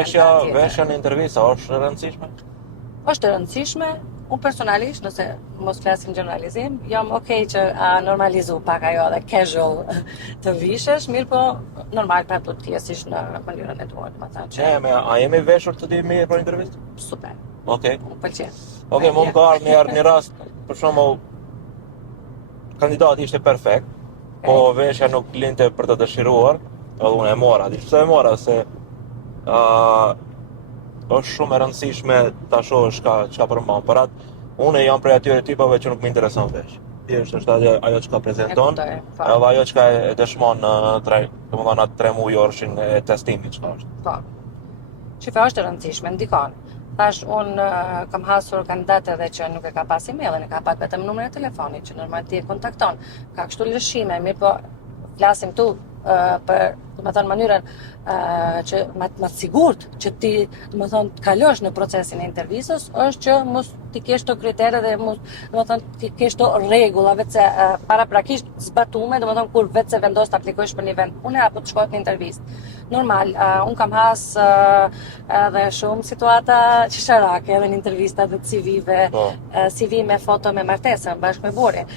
Veshja në intervista është e rëndësishme? Është e rëndësishme. Unë personalisht, nëse mos flasim generalizim, jam okay që normalizu pak ajo dhe casual të vishesh, mirë po normal pra do të jesish në mënyrën e duar, më thënë që. A jemi veshur të di mirë për intervistë? Super. Okej. Më pëlqen. Okej, më ka ardhur një rast, për shembull, kandidati ishte perfekt, po veshja nuk linte për të dëshiruar, edhe unë e mora. Pse e mora? Se është shumë e rëndësishme ta shohësh çka përmban. Por unë jam prej atyre tipave që nuk më intereson vesh. Thjesht është ajo çka prezanton, edhe ajo çka e dëshmon domethënë atë 3 muaj orshin e testimit çka është. Po. Shifra është e rëndësishme, ndikon. Thash, unë kam hasur kandidatë edhe që nuk e ka pas emailin, e ka pas vetëm numrin e telefonit, që normal ti e kontakton. Ka kështu lëshime, mirë po flasim tu për, domethënë, mënyrën që më sigurt që ti, domethënë, të kalosh në procesin e intervistës, është që mos ti kesh to kritere dhe mos, domethënë, ti kesh to rregulla vetë paraprakisht zbatume, domethënë kur vetë se vendos të aplikosh për një vend pune apo të shkosh në intervistë. Normal, unë kam has edhe shumë situata qesharake edhe në intervistat dhe CV-ve, CV me foto me martesën bashkë me burin.